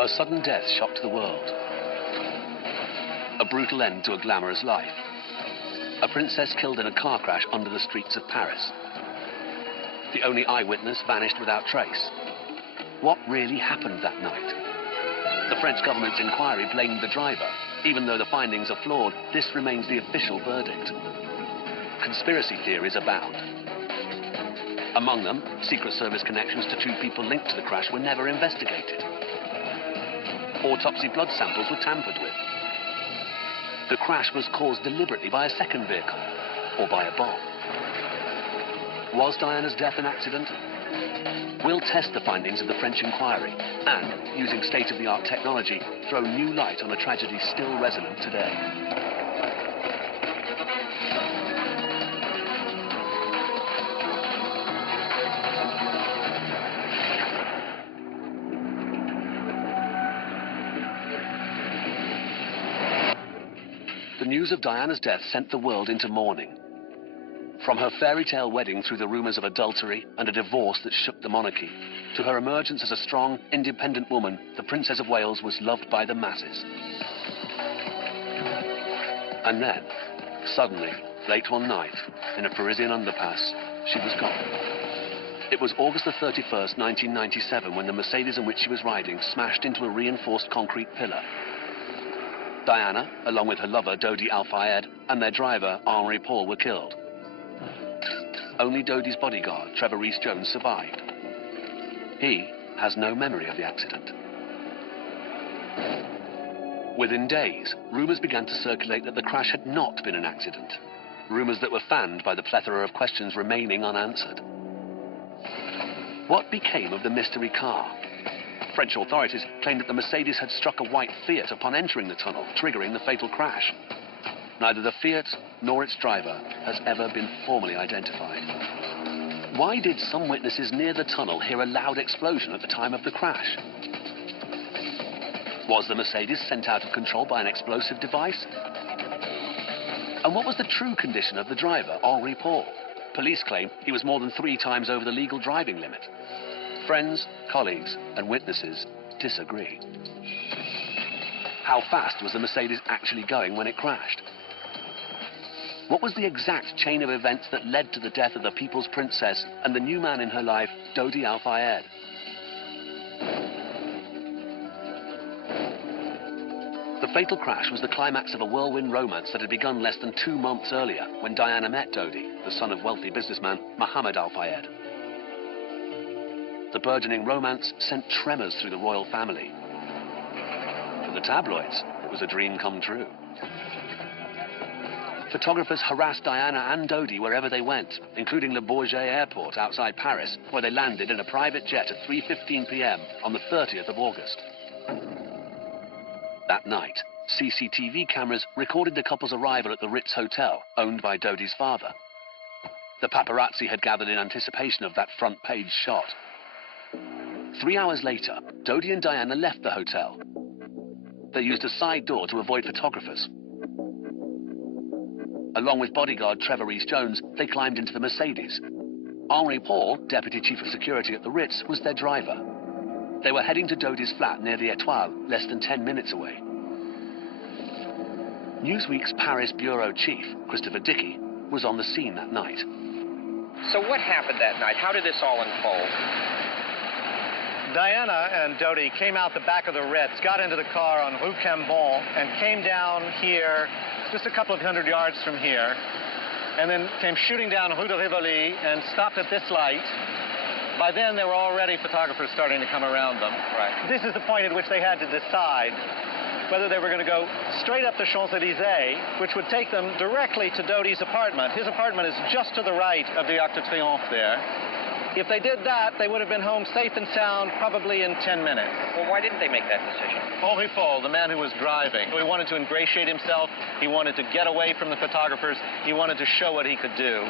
Her sudden death shocked the world. A brutal end to a glamorous life. A princess killed in a car crash under the streets of Paris. The only eyewitness vanished without trace. What really happened that night? The French government's inquiry blamed the driver. Even though the findings are flawed, this remains the official verdict. Conspiracy theories abound. Among them, Secret Service connections to two people linked to the crash were never investigated. Autopsy blood samples were tampered with. The crash was caused deliberately by a second vehicle, or by a bomb. Was Diana's death an accident? We'll test the findings of the French inquiry and, using state-of-the-art technology, throw new light on a tragedy still resonant today. The news of Diana's death sent the world into mourning. From her fairy tale wedding through the rumors of adultery and a divorce that shook the monarchy, to her emergence as a strong, independent woman, the Princess of Wales was loved by the masses. And then, suddenly, late one night, in a Parisian underpass, she was gone. It was August the 31st, 1997, when the Mercedes in which she was riding smashed into a reinforced concrete pillar. Diana, along with her lover, Dodi Al-Fayed, and their driver, Henri Paul, were killed. Only Dodi's bodyguard, Trevor Rees-Jones, survived. He has no memory of the accident. Within days, rumors began to circulate that the crash had not been an accident. Rumors that were fanned by the plethora of questions remaining unanswered. What became of the mystery car? French authorities claimed that the Mercedes had struck a white Fiat upon entering the tunnel, triggering the fatal crash. Neither the Fiat nor its driver has ever been formally identified. Why did some witnesses near the tunnel hear a loud explosion at the time of the crash? Was the Mercedes sent out of control by an explosive device? And what was the true condition of the driver, Henri Paul? Police claim he was more than 3 times over the legal driving limit. Friends, colleagues, and witnesses disagree. How fast was the Mercedes actually going when it crashed? What was the exact chain of events that led to the death of the People's Princess and the new man in her life, Dodi Al-Fayed? The fatal crash was the climax of a whirlwind romance that had begun less than 2 months earlier when Diana met Dodi, the son of wealthy businessman Mohammed Al-Fayed. The burgeoning romance sent tremors through the royal family. For the tabloids, it was a dream come true. Photographers harassed Diana and Dodi wherever they went, including Le Bourget Airport outside Paris, where they landed in a private jet at 3:15 p.m. on the 30th of August. That night, CCTV cameras recorded the couple's arrival at the Ritz Hotel, owned by Dodi's father. The paparazzi had gathered in anticipation of that front-page shot. 3 hours later, Dodi and Diana left the hotel. They used a side door to avoid photographers. Along with bodyguard Trevor Rees-Jones, they climbed into the Mercedes. Henri Paul, Deputy Chief of Security at the Ritz, was their driver. They were heading to Dodi's flat near the Étoile, less than 10 minutes away. Newsweek's Paris bureau chief, Christopher Dickey, was on the scene that night. So what happened that night? How did this all unfold? Diana and Dodi came out the back of the Ritz, got into the car on Rue Cambon, and came down here, just a couple of hundred yards from here, and then came shooting down Rue de Rivoli and stopped at this light. By then, there were already photographers starting to come around them. Right. This is the point at which they had to decide whether they were going to go straight up the Champs-Élysées, which would take them directly to Dodi's apartment. His apartment is just to the right of the Arc de Triomphe there. If they did that, they would have been home safe and sound probably in 10 minutes. Well, why didn't they make that decision? Henri Paul, the man who was driving, he wanted to ingratiate himself. He wanted to get away from the photographers. He wanted to show what he could do.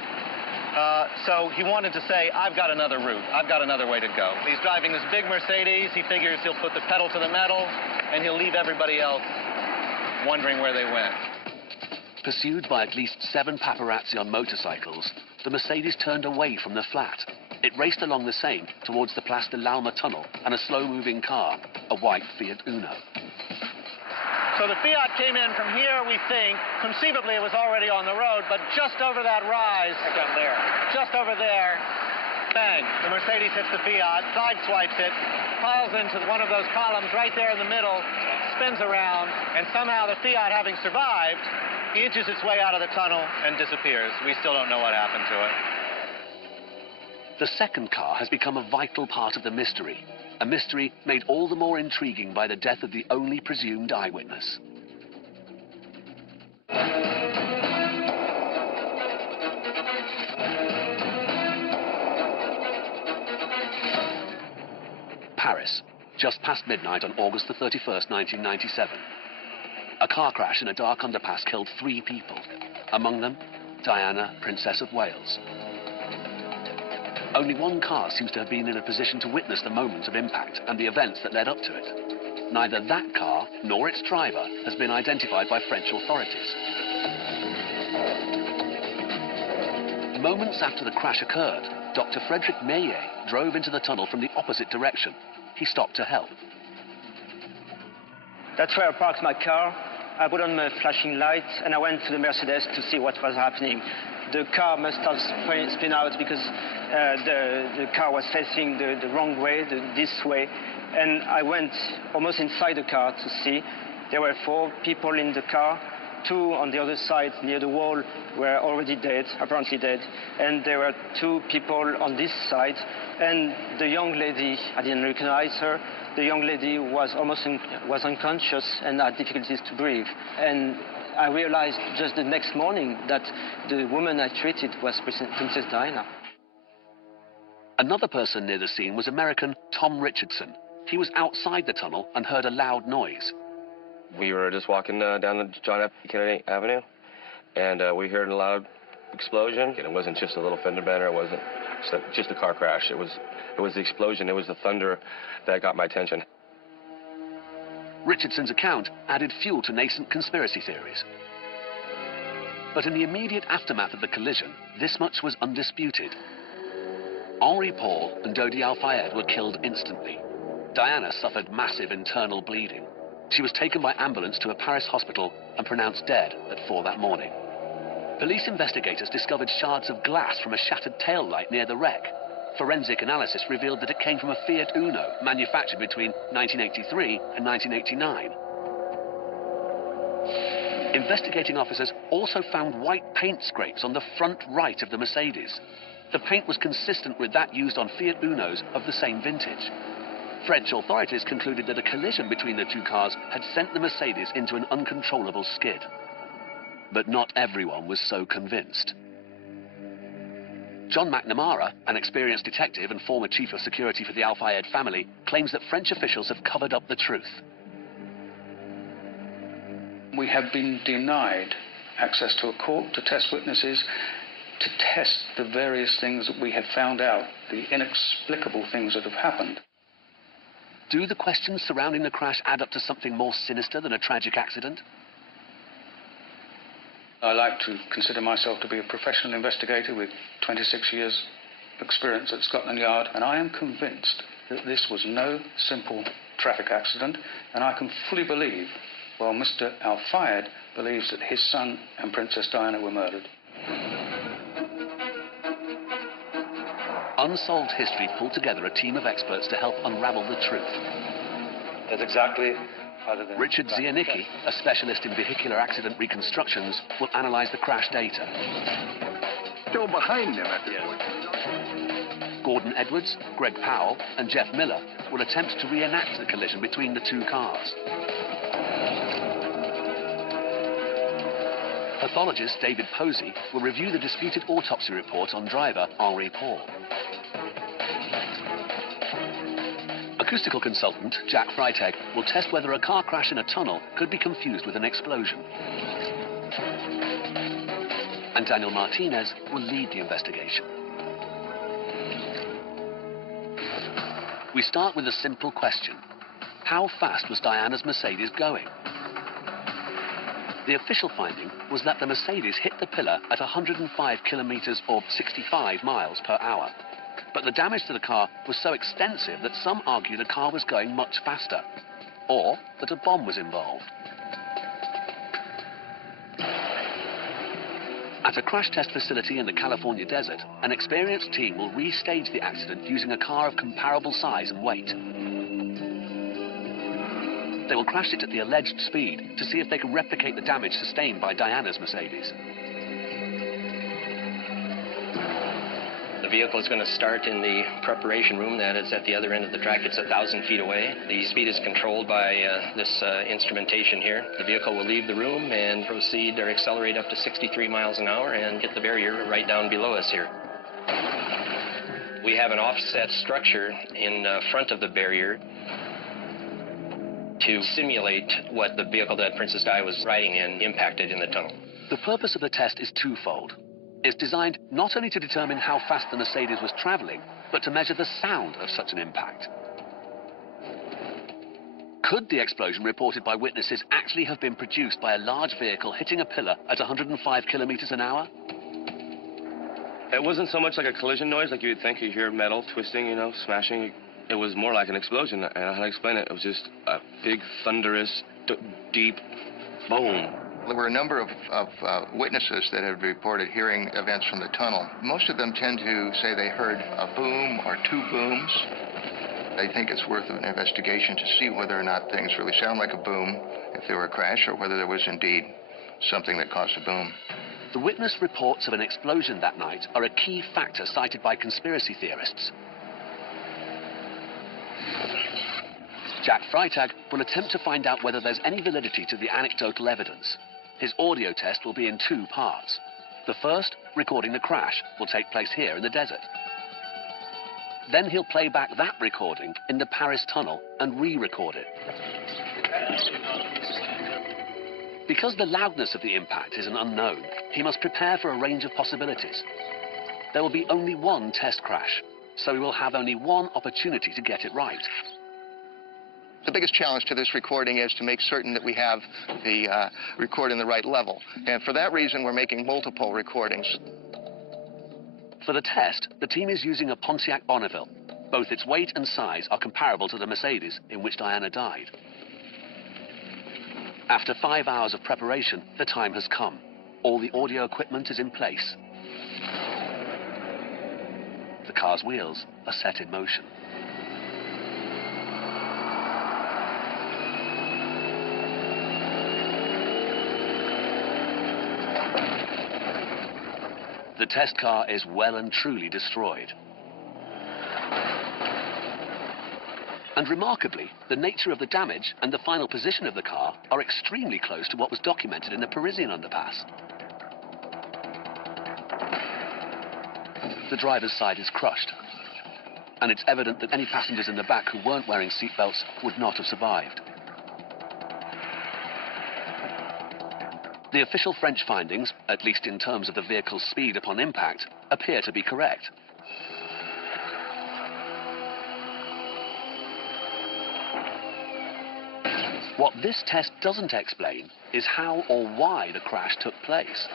So he wanted to say, I've got another route. I've got another way to go. He's driving this big Mercedes. He figures he'll put the pedal to the metal, and he'll leave everybody else wondering where they went. Pursued by at least 7 paparazzi on motorcycles, the Mercedes turned away from the flat. It raced along the Seine towards the Place de l'Alma tunnel and a slow-moving car, a white Fiat Uno. So the Fiat came in from here, we think. Conceivably, it was already on the road, but just over that rise, Down there. just over there, bang, the Mercedes hits the Fiat, sideswipes it, piles into one of those columns right there in the middle, spins around, and somehow the Fiat, having survived, inches its way out of the tunnel and disappears. We still don't know what happened to it. The second car has become a vital part of the mystery, a mystery made all the more intriguing by the death of the only presumed eyewitness. Paris, just past midnight on August the 31st, 1997. A car crash in a dark underpass killed 3 people, among them Diana, Princess of Wales. Only one car seems to have been in a position to witness the moment of impact and the events that led up to it. Neither that car nor its driver has been identified by French authorities. Moments after the crash occurred, Dr. Frédéric Meillet drove into the tunnel from the opposite direction. He stopped to help. That's where I parked my car. I put on my flashing lights and I went to the Mercedes to see what was happening. The car must have spun out because the car was facing the wrong way, this way. And I went almost inside the car to see. There were 4 people in the car. 2 on the other side near the wall were already dead, apparently dead. And there were 2 people on this side. And the young lady, I didn't recognize her. The young lady was was unconscious and had difficulties to breathe. And I realized just the next morning that the woman I treated was Princess Diana. Another person near the scene was American Tom Richardson. He was outside the tunnel and heard a loud noise. We were just walking down the John F. Kennedy Avenue, and we heard a loud explosion. And it wasn't just a little fender bender. It wasn't just a car crash. It was the explosion. It was the thunder that got my attention. Richardson's account added fuel to nascent conspiracy theories. But in the immediate aftermath of the collision, this much was undisputed. Henri Paul and Dodi Al-Fayed were killed instantly. Diana suffered massive internal bleeding. She was taken by ambulance to a Paris hospital and pronounced dead at 4 that morning. Police investigators discovered shards of glass from a shattered tail light near the wreck. Forensic analysis revealed that it came from a Fiat Uno manufactured between 1983 and 1989. Investigating officers also found white paint scrapes on the front right of the Mercedes. The paint was consistent with that used on Fiat Unos of the same vintage. French authorities concluded that a collision between the 2 cars had sent the Mercedes into an uncontrollable skid. But not everyone was so convinced. John McNamara, an experienced detective and former chief of security for the Al-Fayed family, claims that French officials have covered up the truth. We have been denied access to a court to test witnesses, to test the various things that we have found out, the inexplicable things that have happened. Do the questions surrounding the crash add up to something more sinister than a tragic accident? I like to consider myself to be a professional investigator with 26 years experience at Scotland Yard, and I am convinced that this was no simple traffic accident, and I can fully believe, well, Mr. Al-Fayed believes that his son and Princess Diana were murdered. Unsolved History pulled together a team of experts to help unravel the truth. That's exactly... Richard Zianicki, a specialist in vehicular accident reconstructions, will analyze the crash data. Still behind them at this point. Gordon Edwards, Greg Powell, and Jeff Miller will attempt to reenact the collision between the 2 cars. Pathologist David Posey will review the disputed autopsy report on driver Henri Paul. Acoustical consultant Jack Freitag will test whether a car crash in a tunnel could be confused with an explosion. And Daniel Martinez will lead the investigation. We start with a simple question. How fast was Diana's Mercedes going? The official finding was that the Mercedes hit the pillar at 105 kilometers or 65 miles per hour. But the damage to the car was so extensive that some argue the car was going much faster, or that a bomb was involved. At a crash test facility in the California desert, an experienced team will restage the accident using a car of comparable size and weight. They will crash it at the alleged speed to see if they can replicate the damage sustained by Diana's Mercedes. The vehicle is going to start in the preparation room that is at the other end of the track. It's 1,000 feet away. The speed is controlled by this instrumentation here. The vehicle will leave the room and proceed or accelerate up to 63 miles an hour and hit the barrier right down below us here. We have an offset structure in front of the barrier to simulate what the vehicle that Princess Di was riding in impacted in the tunnel. The purpose of the test is twofold. It's designed not only to determine how fast the Mercedes was traveling, but to measure the sound of such an impact. Could the explosion reported by witnesses actually have been produced by a large vehicle hitting a pillar at 105 kilometers an hour? It wasn't so much like a collision noise like you would think. You hear metal twisting, you know, smashing. It was more like an explosion. I don't know how to explain it. It was just a big, thunderous, deep boom. There were a number of witnesses that had reported hearing events from the tunnel. Most of them tend to say they heard a boom or two booms. They think it's worth an investigation to see whether or not things really sound like a boom, if there were a crash, or whether there was indeed something that caused a boom. The witness reports of an explosion that night are a key factor cited by conspiracy theorists. Jack Freitag will attempt to find out whether there's any validity to the anecdotal evidence. His audio test will be in two parts. The first, recording the crash, will take place here in the desert. Then he'll play back that recording in the Paris tunnel and re-record it. Because the loudness of the impact is an unknown, he must prepare for a range of possibilities. There will be only one test crash, so he will have only one opportunity to get it right. The biggest challenge to this recording is to make certain that we have the record in the right level. And for that reason, we're making multiple recordings. For the test, the team is using a Pontiac Bonneville. Both its weight and size are comparable to the Mercedes in which Diana died. After 5 hours of preparation, the time has come. All the audio equipment is in place. The car's wheels are set in motion. The test car is well and truly destroyed. And remarkably, the nature of the damage and the final position of the car are extremely close to what was documented in the Parisian underpass. The driver's side is crushed, and it's evident that any passengers in the back who weren't wearing seatbelts would not have survived. The official French findings, at least in terms of the vehicle's speed upon impact, appear to be correct. What this test doesn't explain is how or why the crash took place.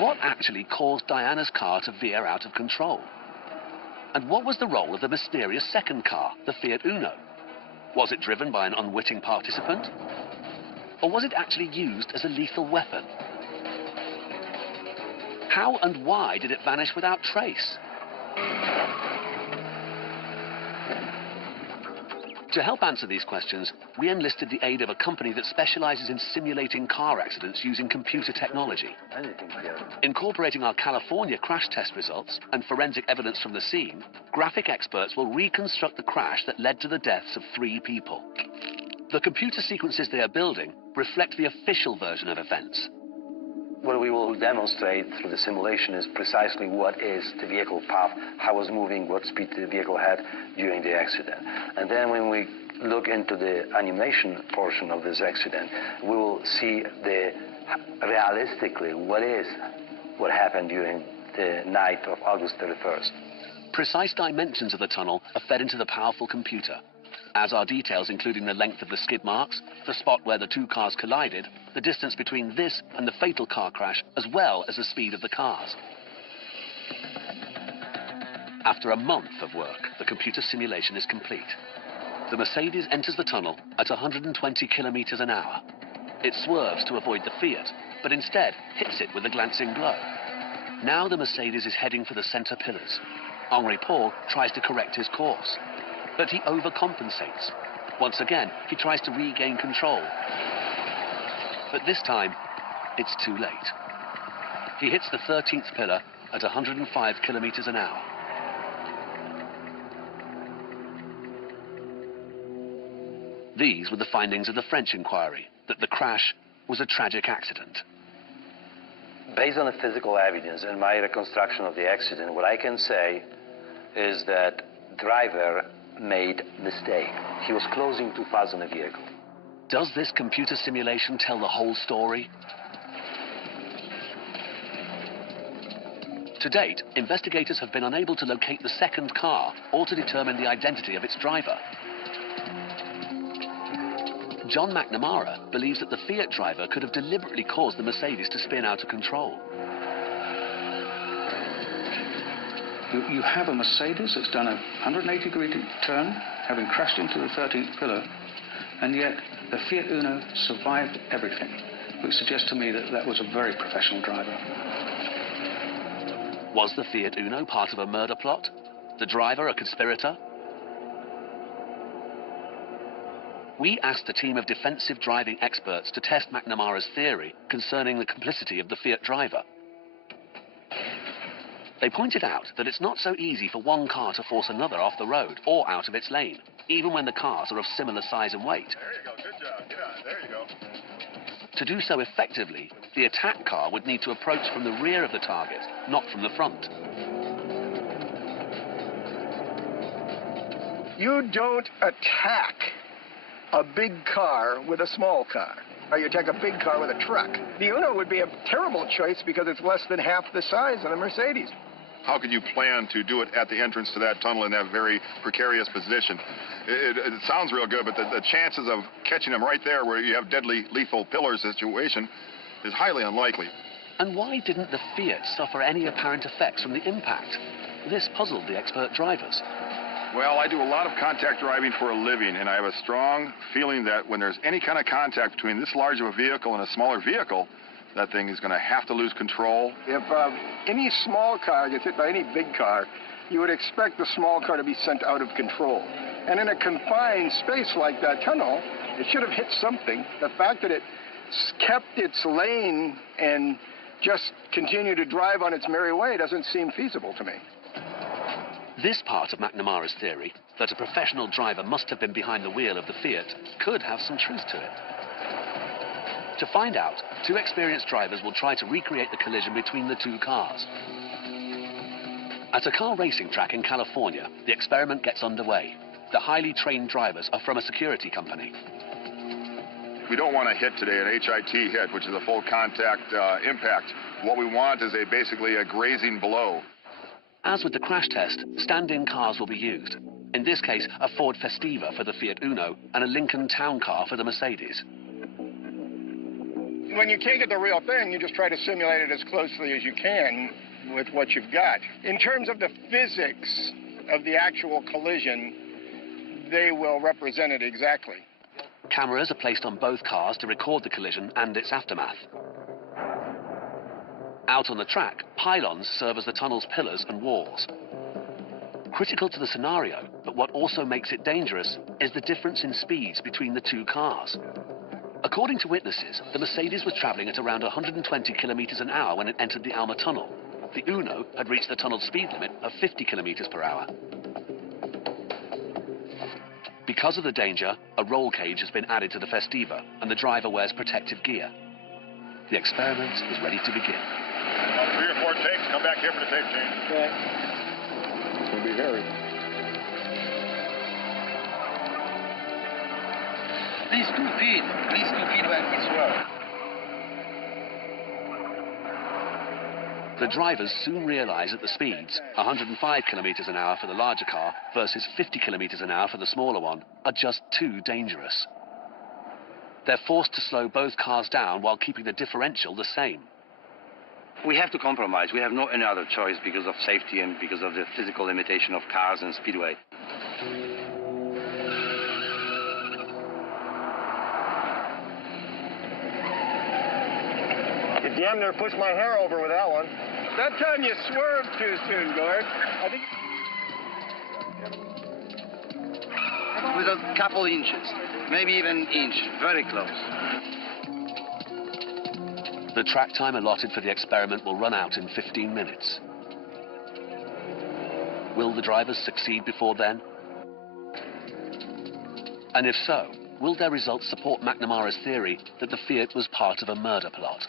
What actually caused Diana's car to veer out of control? And what was the role of the mysterious second car, the Fiat Uno? Was it driven by an unwitting participant? Or was it actually used as a lethal weapon? How and why did it vanish without trace? To help answer these questions, we enlisted the aid of a company that specializes in simulating car accidents using computer technology. Incorporating our California crash test results and forensic evidence from the scene, graphic experts will reconstruct the crash that led to the deaths of 3 people. The computer sequences they are building reflect the official version of events. What we will demonstrate through the simulation is precisely what is the vehicle path, how it was moving, what speed the vehicle had during the accident. And then when we look into the animation portion of this accident, we will see realistically what happened during the night of August 31st. Precise dimensions of the tunnel are fed into the powerful computer, as are details including the length of the skid marks, the spot where the 2 cars collided, the distance between this and the fatal car crash, as well as the speed of the cars. After a month of work, the computer simulation is complete. The Mercedes enters the tunnel at 120 kilometers an hour. It swerves to avoid the Fiat, but instead hits it with a glancing blow. Now the Mercedes is heading for the center pillars. Henri Paul tries to correct his course, but he overcompensates. Once again, he tries to regain control. But this time, it's too late. He hits the 13th pillar at 105 kilometers an hour. These were the findings of the French inquiry, that the crash was a tragic accident. Based on the physical evidence and my reconstruction of the accident, what I can say is that driver made mistake. He was closing too fast on the vehicle. Does this computer simulation tell the whole story? To date, investigators have been unable to locate the second car or to determine the identity of its driver. John McNamara believes that the Fiat driver could have deliberately caused the Mercedes to spin out of control. You have a Mercedes that's done a 180-degree turn, having crashed into the 13th pillar, and yet the Fiat Uno survived everything, which suggests to me that that was a very professional driver. Was the Fiat Uno part of a murder plot? The driver a conspirator? We asked a team of defensive driving experts to test McNamara's theory concerning the complicity of the Fiat driver. They pointed out that it's not so easy for one car to force another off the road or out of its lane, even when the cars are of similar size and weight. There you go, good job, get on, there you go. To do so effectively, the attack car would need to approach from the rear of the target, not from the front. You don't attack a big car with a small car, or you attack a big car with a truck. The Uno would be a terrible choice because it's less than half the size of a Mercedes. How could you plan to do it at the entrance to that tunnel in that very precarious position? It sounds real good, but the chances of catching them right there where you have deadly lethal pillar situation is highly unlikely. And why didn't the Fiat suffer any apparent effects from the impact? This puzzled the expert drivers. Well, I do a lot of contact driving for a living, and I have a strong feeling that when there's any kind of contact between this large of a vehicle and a smaller vehicle, that thing is going to have to lose control. If any small car gets hit by any big car, you would expect the small car to be sent out of control. And in a confined space like that tunnel, it should have hit something. The fact that it kept its lane and just continued to drive on its merry way doesn't seem feasible to me. This part of McNamara's theory, that a professional driver must have been behind the wheel of the Fiat, could have some truth to it. To find out, two experienced drivers will try to recreate the collision between the two cars. At a car racing track in California, the experiment gets underway. The highly trained drivers are from a security company. We don't want to hit today an HIT hit, which is a full contact impact. What we want is basically a grazing blow. As with the crash test, stand-in cars will be used. In this case, a Ford Festiva for the Fiat Uno and a Lincoln Town Car for the Mercedes. When you can't get the real thing, you just try to simulate it as closely as you can with what you've got. In terms of the physics of the actual collision, they will represent it exactly. Cameras are placed on both cars to record the collision and its aftermath. Out on the track, pylons serve as the tunnel's pillars and walls. Critical to the scenario, but what also makes it dangerous, is the difference in speeds between the two cars. According to witnesses, the Mercedes was traveling at around 120 kilometers an hour when it entered the Alma tunnel. The Uno had reached the tunnel's speed limit of 50 kilometers per hour. Because of the danger, a roll cage has been added to the Festiva, and the driver wears protective gear. The experiment is ready to begin. 3 or 4 takes, come back here for the tape change. Okay. It's going to be hairy. Please 2 feet. Please 2 feet when we swerve. The drivers soon realize that the speeds, 105 kilometers an hour for the larger car versus 50 kilometers an hour for the smaller one, are just too dangerous. They're forced to slow both cars down while keeping the differential the same. We have to compromise. We have no any other choice because of safety and because of the physical limitation of cars and speedway. You damn near pushed my hair over with that one. That time you swerved too soon, Gord. I think... With a couple inches, maybe even inch, very close. The track time allotted for the experiment will run out in 15 minutes. Will the drivers succeed before then? And if so, will their results support McNamara's theory that the Fiat was part of a murder plot?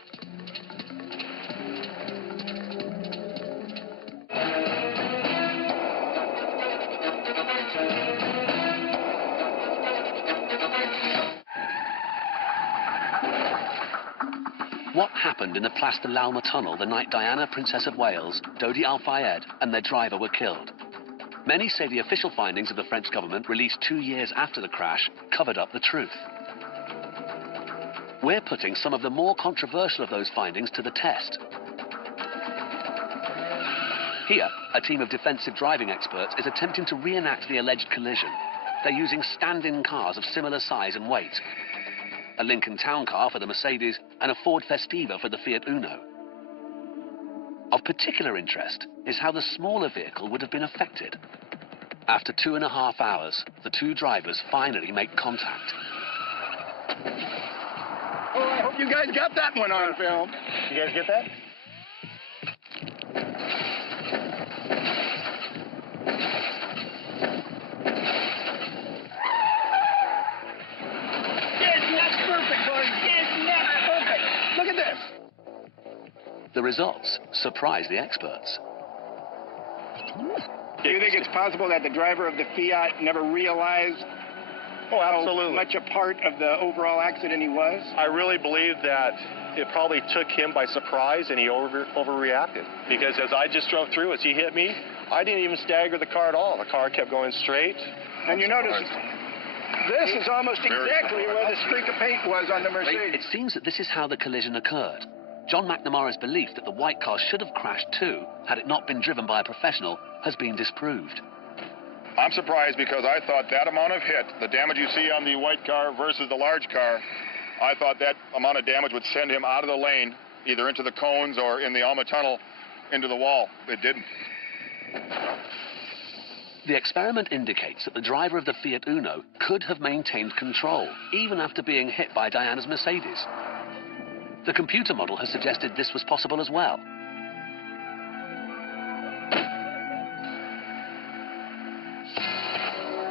What happened in the Place de l'Alma tunnel the night Diana, Princess of Wales, Dodi Al-Fayed and their driver were killed? Many say the official findings of the French government, released 2 years after the crash, covered up the truth. We're putting some of the more controversial of those findings to the test. Here, a team of defensive driving experts is attempting to reenact the alleged collision. They're using stand-in cars of similar size and weight. A Lincoln Town Car for the Mercedes and a Ford Festiva for the Fiat Uno. Of particular interest is how the smaller vehicle would have been affected. After 2.5 hours, the two drivers finally make contact. Oh, I hope you guys got that one on film. You guys get that? Look at this. The results surprise the experts. Do you think it's possible that the driver of the Fiat never realized how much a part of the overall accident he was? I really believe that it probably took him by surprise and he overreacted. Because as I just drove through, as he hit me, I didn't even stagger the car at all. The car kept going straight. And you notice this is almost exactly where the streak of paint was on the Mercedes. It seems that this is how the collision occurred. John McNamara's belief that the white car should have crashed too, had it not been driven by a professional, has been disproved. I'm surprised because I thought that amount of hit, the damage you see on the white car versus the large car, I thought that amount of damage would send him out of the lane, either into the cones or in the Alma tunnel, into the wall. It didn't. The experiment indicates that the driver of the Fiat Uno could have maintained control, even after being hit by Diana's Mercedes. The computer model has suggested this was possible as well.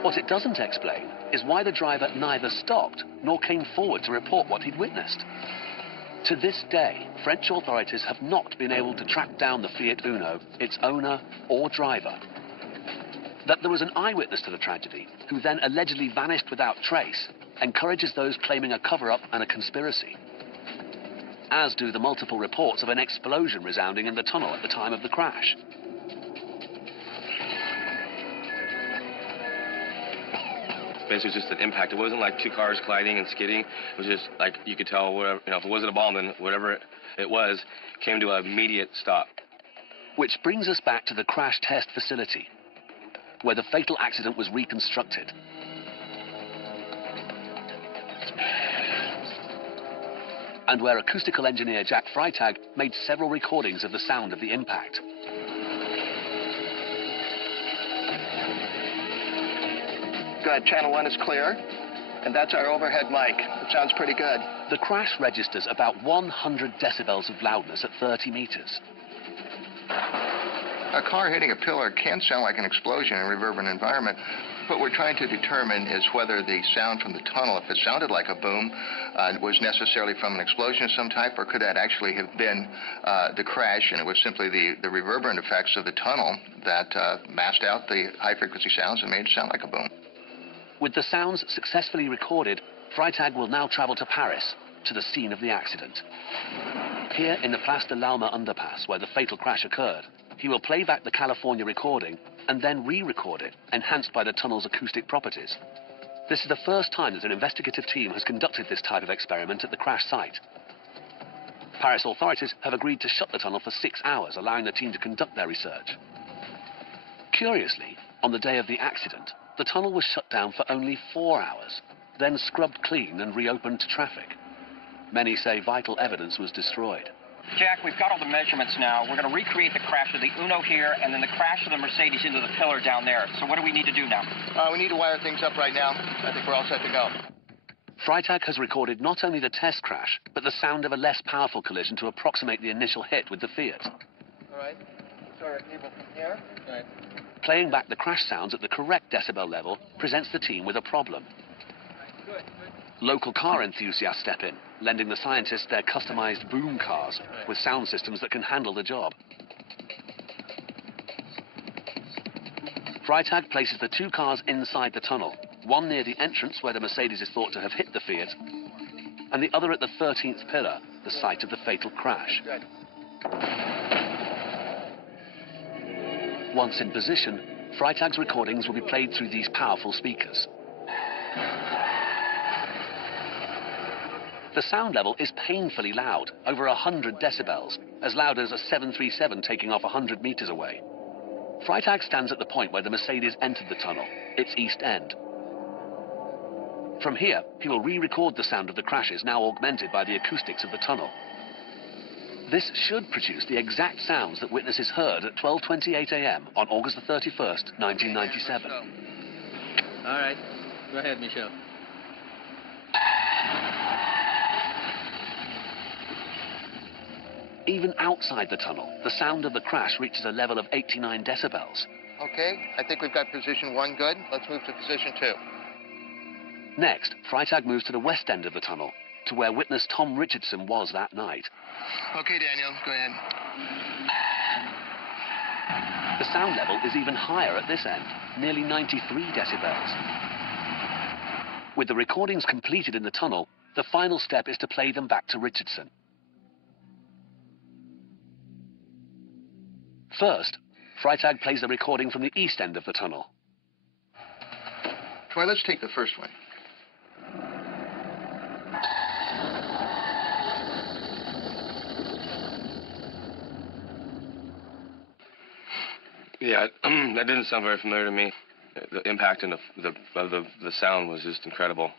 What it doesn't explain is why the driver neither stopped nor came forward to report what he'd witnessed. To this day, French authorities have not been able to track down the Fiat Uno, its owner or driver. That there was an eyewitness to the tragedy, who then allegedly vanished without trace, encourages those claiming a cover-up and a conspiracy. As do the multiple reports of an explosion resounding in the tunnel at the time of the crash. Basically, it was just an impact. It wasn't like two cars colliding and skidding. It was just like you could tell, whatever, if it wasn't a bomb, then whatever it was came to an immediate stop. Which brings us back to the crash test facility, where the fatal accident was reconstructed. And where acoustical engineer Jack Freitag made several recordings of the sound of the impact. Good, channel 1 is clear, and that's our overhead mic. It sounds pretty good. The crash registers about 100 decibels of loudness at 30 meters. A car hitting a pillar can sound like an explosion in a reverberant environment. What we're trying to determine is whether the sound from the tunnel, if it sounded like a boom, was necessarily from an explosion of some type, or could that actually have been the crash, and it was simply the reverberant effects of the tunnel that masked out the high-frequency sounds and made it sound like a boom. With the sounds successfully recorded, Freitag will now travel to Paris, to the scene of the accident. Here in the Place de l'Alma underpass, where the fatal crash occurred, he will play back the California recording and then re-record it, enhanced by the tunnel's acoustic properties. This is the first time that an investigative team has conducted this type of experiment at the crash site. Paris authorities have agreed to shut the tunnel for 6 hours, allowing the team to conduct their research. Curiously, on the day of the accident, the tunnel was shut down for only 4 hours, then scrubbed clean and reopened to traffic. Many say vital evidence was destroyed. Jack, we've got all the measurements now. We're going to recreate the crash of the Uno here and then the crash of the Mercedes into the pillar down there. So what do we need to do now? We need to wire things up right now. I think we're all set to go. Freitag has recorded not only the test crash, but the sound of a less powerful collision to approximate the initial hit with the Fiat. All right. Sorry, cable from here. All right. Playing back the crash sounds at the correct decibel level presents the team with a problem. Local car enthusiasts step in, lending the scientists their customized boom cars with sound systems that can handle the job. Freitag places the 2 cars inside the tunnel, one near the entrance where the Mercedes is thought to have hit the Fiat, and the other at the 13th pillar, the site of the fatal crash. Once in position, Freitag's recordings will be played through these powerful speakers. The sound level is painfully loud, over 100 decibels, as loud as a 737 taking off 100 meters away. Freitag stands at the point where the Mercedes entered the tunnel, its east end. From here, he will re-record the sound of the crashes, now augmented by the acoustics of the tunnel. This should produce the exact sounds that witnesses heard at 12:28 a.m. on August the 31st, 1997. All right, go ahead, Michel. Even outside the tunnel, the sound of the crash reaches a level of 89 decibels. Okay, I think we've got position 1 good. Let's move to position 2. Next, Freitag moves to the west end of the tunnel, to where witness Tom Richardson was that night. Okay, Daniel, go ahead. The sound level is even higher at this end, nearly 93 decibels. With the recordings completed in the tunnel, the final step is to play them back to Richardson. First, Freitag plays the recording from the east end of the tunnel. Troy, let's take the first one. Yeah, that didn't sound very familiar to me. The impact and the sound was just incredible.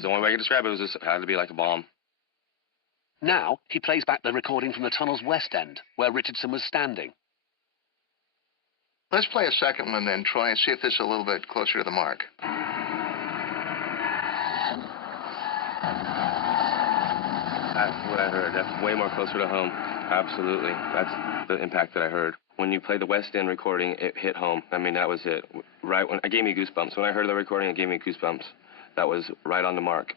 The only way I could describe it was it had to be like a bomb. Now, he plays back the recording from the tunnel's west end, where Richardson was standing. Let's play a second one then, Troy, and see if this is a little bit closer to the mark. That's what I heard. That's way more closer to home. Absolutely. That's the impact that I heard. When you played the West End recording, it hit home. I mean, that was it. Right when it gave me goosebumps. When I heard the recording, it gave me goosebumps. That was right on the mark.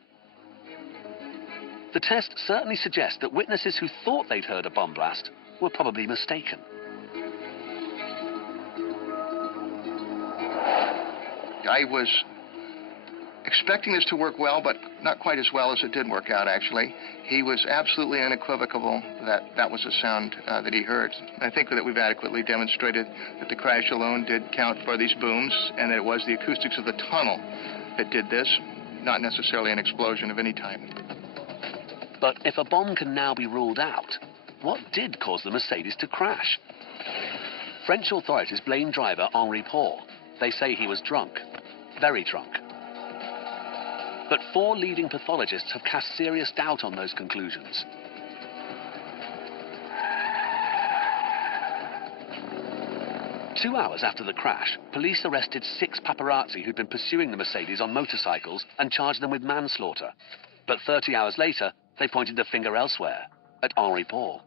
The test certainly suggests that witnesses who thought they'd heard a bomb blast were probably mistaken. I was expecting this to work well, but not quite as well as it did work out, actually. He was absolutely unequivocal that that was the sound that he heard. I think that we've adequately demonstrated that the crash alone did count for these booms, and that it was the acoustics of the tunnel that did this, not necessarily an explosion of any type. But if a bomb can now be ruled out, what did cause the Mercedes to crash? French authorities blame driver Henri Paul. They say he was drunk, very drunk. But 4 leading pathologists have cast serious doubt on those conclusions. Two hours after the crash, police arrested 6 paparazzi who'd been pursuing the Mercedes on motorcycles and charged them with manslaughter. But 30 hours later, they pointed the finger elsewhere, at Henri Paul.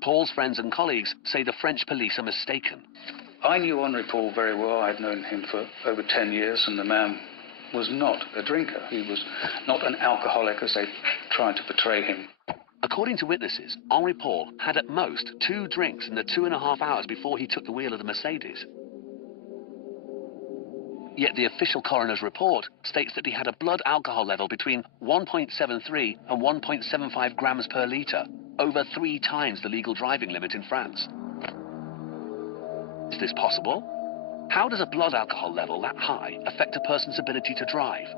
Paul's friends and colleagues say the French police are mistaken. I knew Henri Paul very well. I'd known him for over 10 years, and the man was not a drinker. He was not an alcoholic, as they tried to portray him. According to witnesses, Henri Paul had at most 2 drinks in the 2.5 hours before he took the wheel of the Mercedes. Yet the official coroner's report states that he had a blood alcohol level between 1.73 and 1.75 grams per litre, over 3 times the legal driving limit in France. Is this possible? How does a blood alcohol level that high affect a person's ability to drive?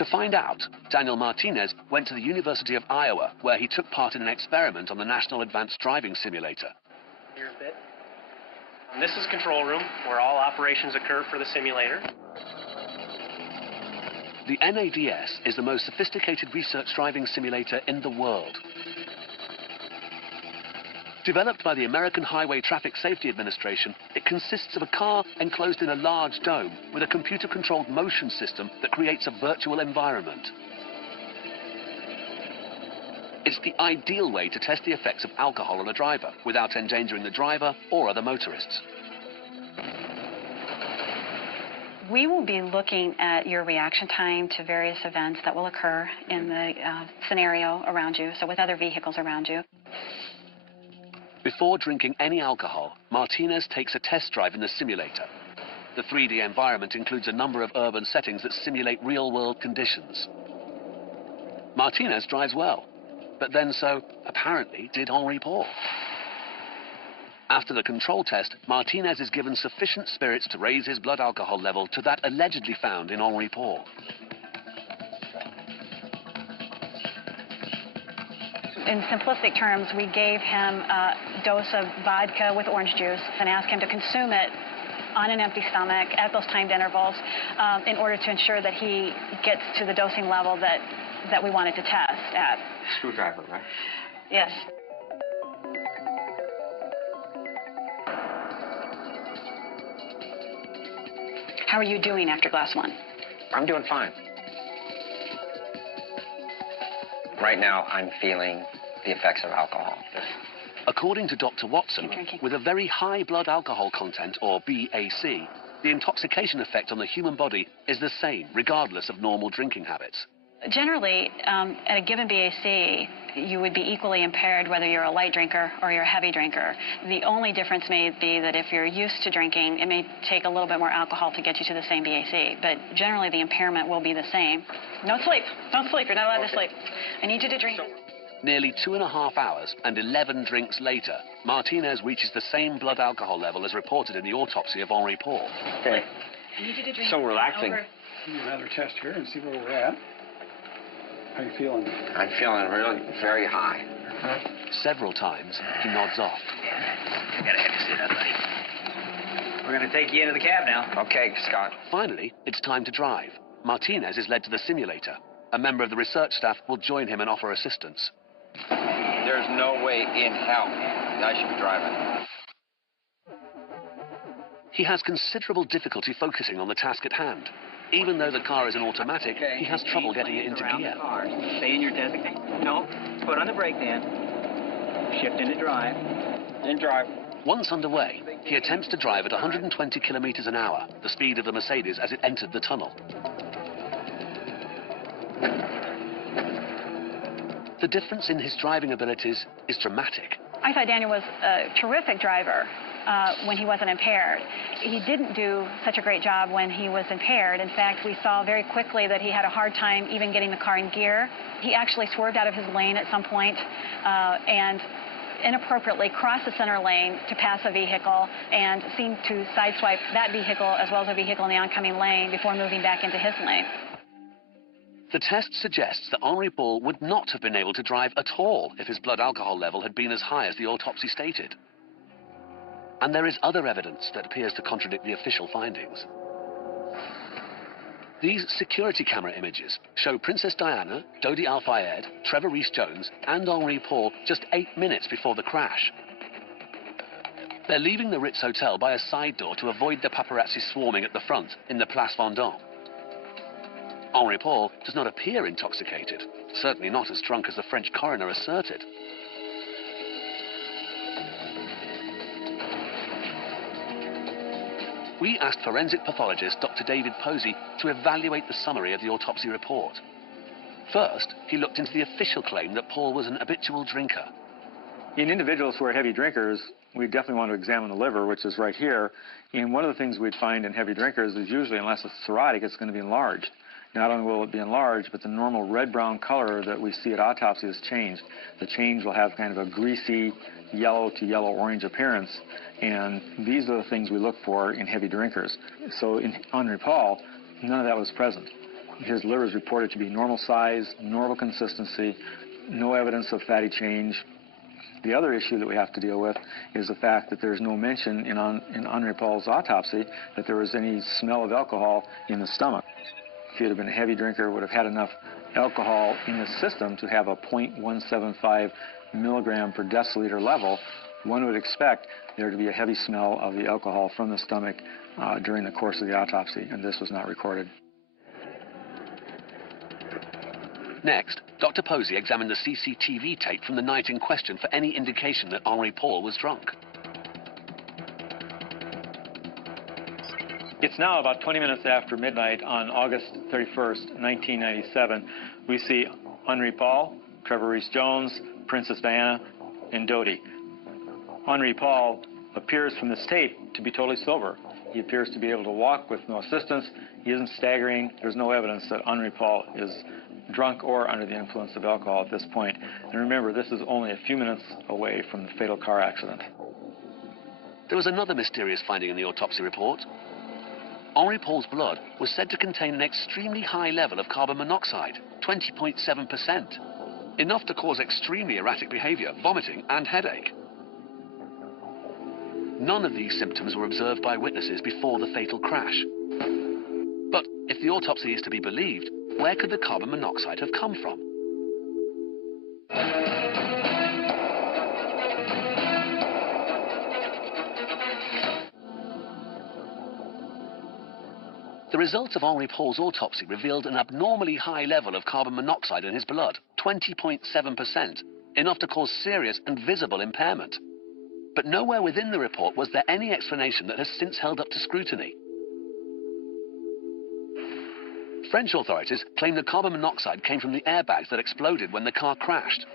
To find out, Daniel Martinez went to the University of Iowa, where he took part in an experiment on the National Advanced Driving Simulator. Here a bit. This is control room, where all operations occur for the simulator. The NADS is the most sophisticated research driving simulator in the world. Developed by the American Highway Traffic Safety Administration, it consists of a car enclosed in a large dome with a computer-controlled motion system that creates a virtual environment. It's the ideal way to test the effects of alcohol on a driver without endangering the driver or other motorists. We will be looking at your reaction time to various events that will occur in the scenario around you, so with other vehicles around you. Before drinking any alcohol, Martinez takes a test drive in the simulator. The 3D environment includes a number of urban settings that simulate real-world conditions. Martinez drives well, but then so, apparently, did Henri Paul. After the control test, Martinez is given sufficient spirits to raise his blood alcohol level to that allegedly found in Henri Paul. In simplistic terms, we gave him a dose of vodka with orange juice and asked him to consume it on an empty stomach at those timed intervals in order to ensure that he gets to the dosing level that we wanted to test at. Screwdriver, right? Yes. How are you doing after glass one? I'm doing fine. Right now, I'm feeling the effects of alcohol. According to Dr. Watson, with a very high blood alcohol content, or BAC, the intoxication effect on the human body is the same, regardless of normal drinking habits. Generally, at a given BAC, you would be equally impaired whether you're a light drinker or you're a heavy drinker. The only difference may be that if you're used to drinking, it may take a little bit more alcohol to get you to the same BAC, but generally the impairment will be the same. Don't sleep. Don't sleep. You're not allowed to sleep. I need you to drink. Nearly 2.5 hours and 11 drinks later, Martinez reaches the same blood alcohol level as reported in the autopsy of Henri Paul. Okay. I need you to drink. So relaxing. We'll have a test here and see where we're at. How are you feeling? I'm feeling really very high. Several times, he nods off. I gotta have you sit up, buddy. We're gonna take you into the cab now. Okay, Scott. Finally, it's time to drive. Martinez is led to the simulator. A member of the research staff will join him and offer assistance. There's no way in hell I should be driving. He has considerable difficulty focusing on the task at hand. Even though the car is an automatic, he has trouble getting it into gear. Stay in your designate. No, put on the brake then. Shift into drive. Then drive. Once underway, he attempts to drive at 120 kilometers an hour, the speed of the Mercedes as it entered the tunnel. The difference in his driving abilities is dramatic. I thought Daniel was a terrific driver when he wasn't impaired. He didn't do such a great job when he was impaired. In fact, we saw very quickly that he had a hard time even getting the car in gear. He actually swerved out of his lane at some point and inappropriately crossed the center lane to pass a vehicle and seemed to sideswipe that vehicle as well as a vehicle in the oncoming lane before moving back into his lane. The test suggests that Henri Paul would not have been able to drive at all if his blood alcohol level had been as high as the autopsy stated. And there is other evidence that appears to contradict the official findings. These security camera images show Princess Diana, Dodi Al-Fayed, Trevor Rees-Jones, and Henri Paul just 8 minutes before the crash. They're leaving the Ritz Hotel by a side door to avoid the paparazzi swarming at the front in the Place Vendôme. Henri Paul does not appear intoxicated, certainly not as drunk as the French coroner asserted. We asked forensic pathologist Dr. David Posey to evaluate the summary of the autopsy report. First, he looked into the official claim that Paul was an habitual drinker. In individuals who are heavy drinkers, we definitely want to examine the liver, which is right here. And one of the things we'd find in heavy drinkers is usually, unless it's cirrhotic, it's going to be enlarged. Not only will it be enlarged, but the normal red-brown color that we see at autopsy has changed. The change will have kind of a greasy yellow to yellow-orange appearance, and these are the things we look for in heavy drinkers. So in Henri Paul, none of that was present. His liver is reported to be normal size, normal consistency, no evidence of fatty change. The other issue that we have to deal with is the fact that there's no mention in Henri Paul's autopsy that there was any smell of alcohol in the stomach. If he had been a heavy drinker, would have had enough alcohol in his system to have a 0.175 milligram per deciliter level, one would expect there to be a heavy smell of the alcohol from the stomach during the course of the autopsy, and this was not recorded. Next, Dr. Posey examined the CCTV tape from the night in question for any indication that Henri Paul was drunk. It's now about 20 minutes after midnight on August 31st, 1997. We see Henri Paul, Trevor Rees-Jones, Princess Diana, and Dodie. Henri Paul appears from this tape to be totally sober. He appears to be able to walk with no assistance. He isn't staggering. There's no evidence that Henri Paul is drunk or under the influence of alcohol at this point. And remember, this is only a few minutes away from the fatal car accident. There was another mysterious finding in the autopsy report. Henri Paul's blood was said to contain an extremely high level of carbon monoxide, 20.7%, enough to cause extremely erratic behavior, vomiting, and headache. None of these symptoms were observed by witnesses before the fatal crash. But if the autopsy is to be believed, where could the carbon monoxide have come from? The results of Henri Paul's autopsy revealed an abnormally high level of carbon monoxide in his blood, 20.7%, enough to cause serious and visible impairment. But nowhere within the report was there any explanation that has since held up to scrutiny. French authorities claim the carbon monoxide came from the airbags that exploded when the car crashed.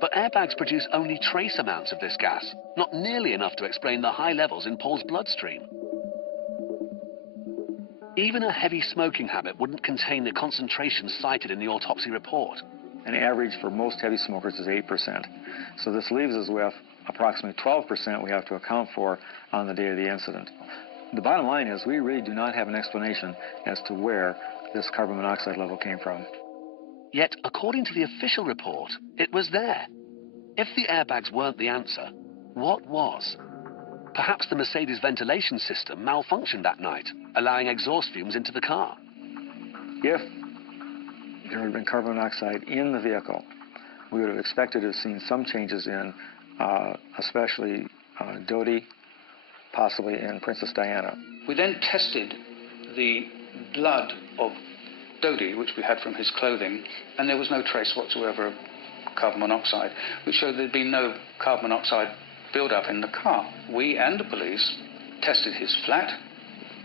But airbags produce only trace amounts of this gas, not nearly enough to explain the high levels in Paul's bloodstream. Even a heavy smoking habit wouldn't contain the concentrations cited in the autopsy report. An average for most heavy smokers is 8%. So this leaves us with approximately 12% we have to account for on the day of the incident. The bottom line is we really do not have an explanation as to where this carbon monoxide level came from. Yet, according to the official report, it was there. If the airbags weren't the answer, what was? Perhaps the Mercedes ventilation system malfunctioned that night, allowing exhaust fumes into the car. If there had been carbon monoxide in the vehicle, we would have expected to have seen some changes in, especially Dodie, possibly in Princess Diana. We then tested the blood of Dodie, which we had from his clothing, and there was no trace whatsoever of carbon monoxide, which showed there'd been no carbon monoxide build-up in the car. We and the police tested his flat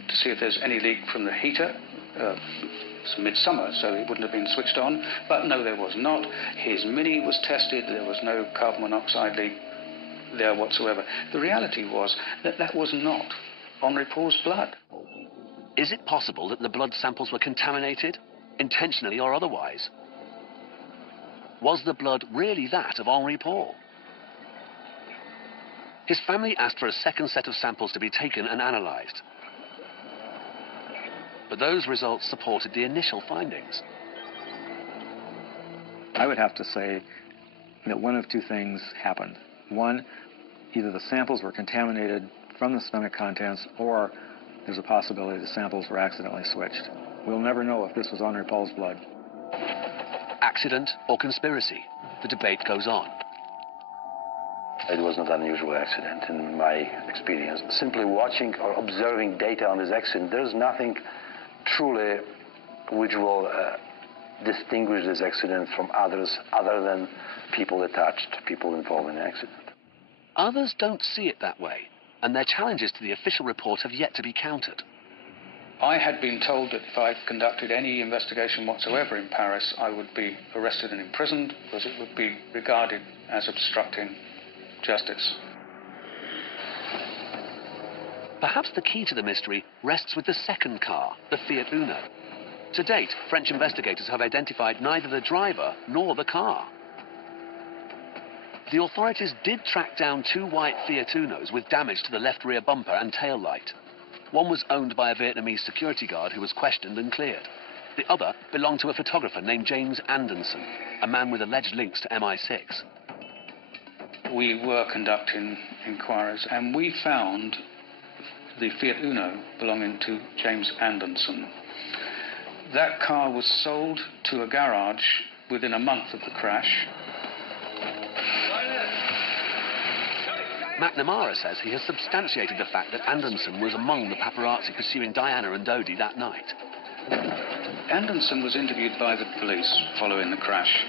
to see if there's any leak from the heater. It's midsummer, so it wouldn't have been switched on, but no, there was not. His Mini was tested. There was no carbon monoxide leak there whatsoever. The reality was that that was not Henri Paul's blood. Is it possible that the blood samples were contaminated, intentionally or otherwise? Was the blood really that of Henri Paul? His family asked for a second set of samples to be taken and analysed. But those results supported the initial findings. I would have to say that one of two things happened. One, either the samples were contaminated from the stomach contents, or there's a possibility the samples were accidentally switched. We'll never know if this was Henri Paul's blood. Accident or conspiracy? The debate goes on. It was not an unusual accident in my experience. Simply watching or observing data on this accident, there's nothing truly which will distinguish this accident from others other than people attached, people involved in the accident. Others don't see it that way, and their challenges to the official report have yet to be countered. I had been told that if I conducted any investigation whatsoever in Paris, I would be arrested and imprisoned because it would be regarded as obstructing justice. Perhaps the key to the mystery rests with the second car, the Fiat Uno. To date, French investigators have identified neither the driver nor the car. The authorities did track down two white Fiat Unos with damage to the left rear bumper and tail light. One was owned by a Vietnamese security guard who was questioned and cleared. The other belonged to a photographer named James Anderson, a man with alleged links to MI6. We were conducting inquiries and we found the Fiat Uno belonging to James Anderson. That car was sold to a garage within a month of the crash. McNamara says he has substantiated the fact that Anderson was among the paparazzi pursuing Diana and Dodie that night. Anderson was interviewed by the police following the crash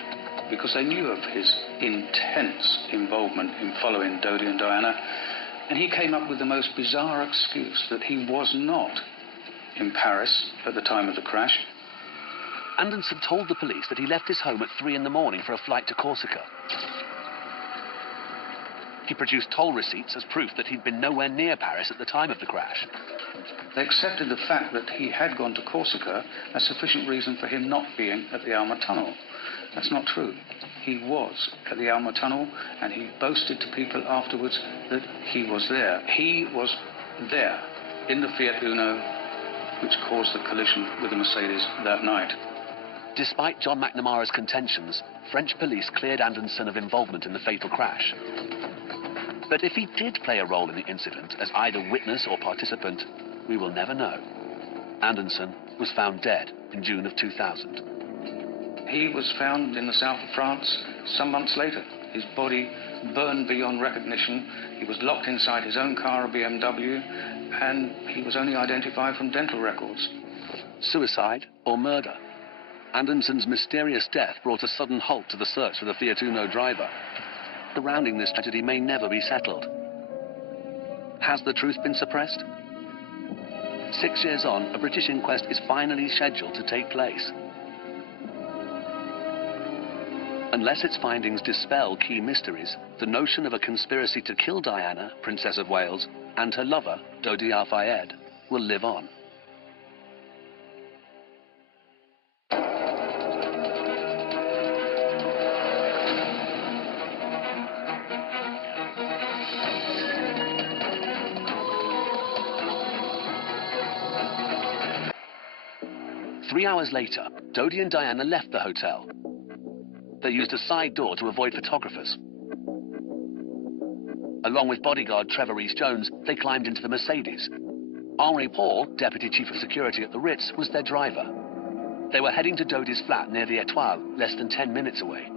because they knew of his intense involvement in following Dodie and Diana, and he came up with the most bizarre excuse that he was not in Paris at the time of the crash. Anderson told the police that he left his home at 3 in the morning for a flight to Corsica. He produced toll receipts as proof that he'd been nowhere near Paris at the time of the crash. They accepted the fact that he had gone to Corsica as sufficient reason for him not being at the Alma Tunnel. That's not true. He was at the Alma Tunnel, and he boasted to people afterwards that he was there. He was there in the Fiat Uno, which caused the collision with the Mercedes that night. Despite John McNamara's contentions, French police cleared Anderson of involvement in the fatal crash. But if he did play a role in the incident as either witness or participant, we will never know. Anderson was found dead in June of 2000. He was found in the south of France some months later. His body burned beyond recognition. He was locked inside his own car, a BMW, and he was only identified from dental records. Suicide or murder? Anderson's mysterious death brought a sudden halt to the search for the Fiat Uno driver. Surrounding this tragedy may never be settled. Has the truth been suppressed? 6 years on, a British inquest is finally scheduled to take place. Unless its findings dispel key mysteries, the notion of a conspiracy to kill Diana, Princess of Wales, and her lover, Dodi Al-Fayed, will live on. Three hours later, Dodi and Diana left the hotel. They used a side door to avoid photographers. Along with bodyguard Trevor Rees-Jones, they climbed into the Mercedes. Henri Paul, Deputy Chief of Security at the Ritz, was their driver. They were heading to Dodi's flat near the Étoile, less than 10 minutes away.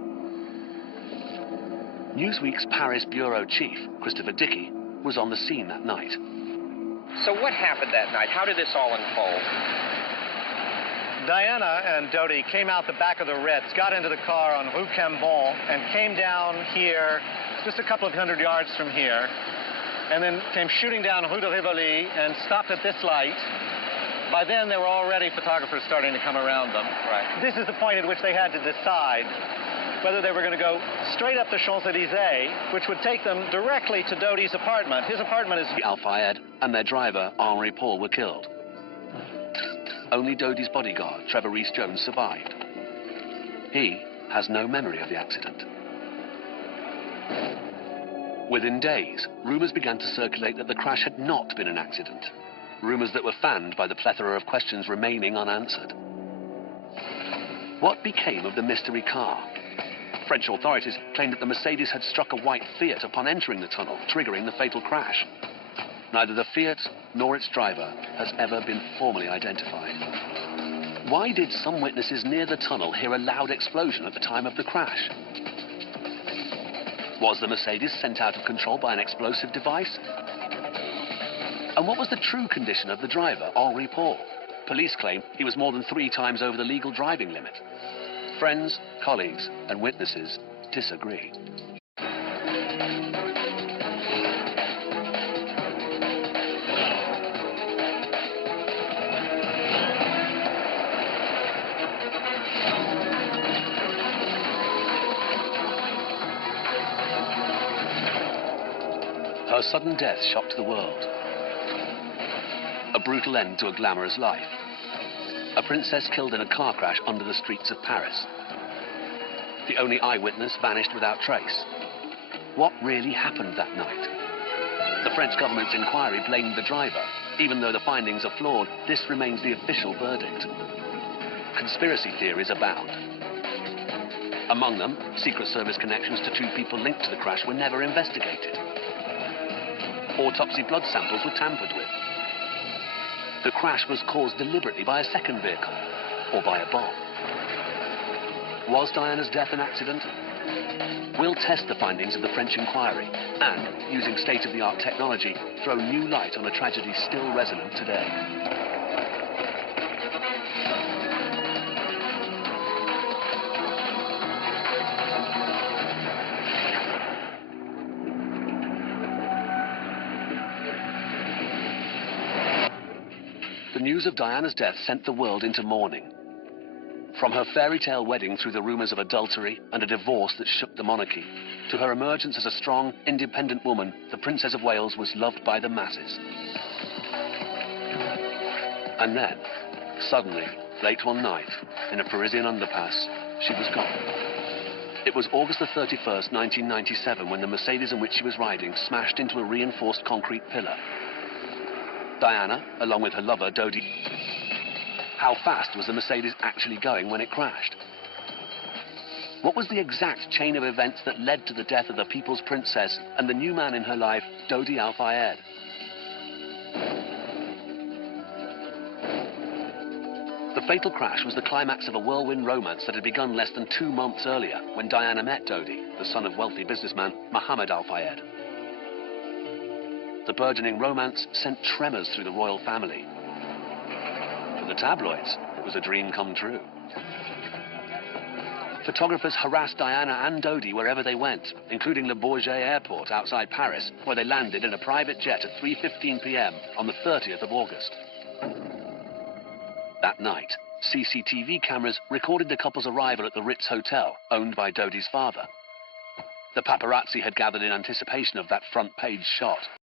Newsweek's Paris bureau chief, Christopher Dickey, was on the scene that night. So what happened that night? How did this all unfold? Diana and Dodi came out the back of the Ritz, got into the car on Rue Cambon, and came down here, just a couple of hundred yards from here, and then came shooting down Rue de Rivoli and stopped at this light. By then, there were already photographers starting to come around them. Right. This is the point at which they had to decide whether they were going to go straight up the Champs-Élysées, which would take them directly to Dodi's apartment. His apartment is... Al-Fayed and their driver, Henri Paul, were killed. Only Dodi's bodyguard, Trevor Rees-Jones, survived. He has no memory of the accident. Within days, rumours began to circulate that the crash had not been an accident. Rumours that were fanned by the plethora of questions remaining unanswered. What became of the mystery car? French authorities claimed that the Mercedes had struck a white Fiat upon entering the tunnel, triggering the fatal crash. Neither the Fiat nor its driver has ever been formally identified. Why did some witnesses near the tunnel hear a loud explosion at the time of the crash? Was the Mercedes sent out of control by an explosive device? And what was the true condition of the driver, Henri Paul? Police claim he was more than 3 times over the legal driving limit. Friends, colleagues, and witnesses disagree. Her sudden death shocked the world. A brutal end to a glamorous life. A princess killed in a car crash under the streets of Paris. The only eyewitness vanished without trace. What really happened that night? The French government's inquiry blamed the driver, Even though the findings are flawed, this remains the official verdict. Conspiracy theories abound. Among them, Secret Service connections to two people linked to the crash were never investigated. Autopsy blood samples were tampered with. The crash was caused deliberately by a second vehicle, or by a bomb. Was Diana's death an accident? We'll test the findings of the French inquiry and, using state-of-the-art technology, throw new light on a tragedy still resonant today. The news of Diana's death sent the world into mourning. From her fairy tale wedding through the rumors of adultery and a divorce that shook the monarchy, to her emergence as a strong, independent woman, the Princess of Wales was loved by the masses. And then, suddenly, late one night, in a Parisian underpass, she was gone. It was August the 31st, 1997, when the Mercedes in which she was riding smashed into a reinforced concrete pillar. Diana, along with her lover, Dodi. How fast was the Mercedes actually going when it crashed? What was the exact chain of events that led to the death of the People's Princess and the new man in her life, Dodi Al-Fayed? The fatal crash was the climax of a whirlwind romance that had begun less than 2 months earlier when Diana met Dodi, the son of wealthy businessman Mohammed Al-Fayed. The burgeoning romance sent tremors through the royal family. For the tabloids, it was a dream come true. Photographers harassed Diana and Dodi wherever they went, including Le Bourget Airport outside Paris, where they landed in a private jet at 3:15 p.m. on the 30th of August. That night, CCTV cameras recorded the couple's arrival at the Ritz Hotel, owned by Dodi's father. The paparazzi had gathered in anticipation of that front-page shot.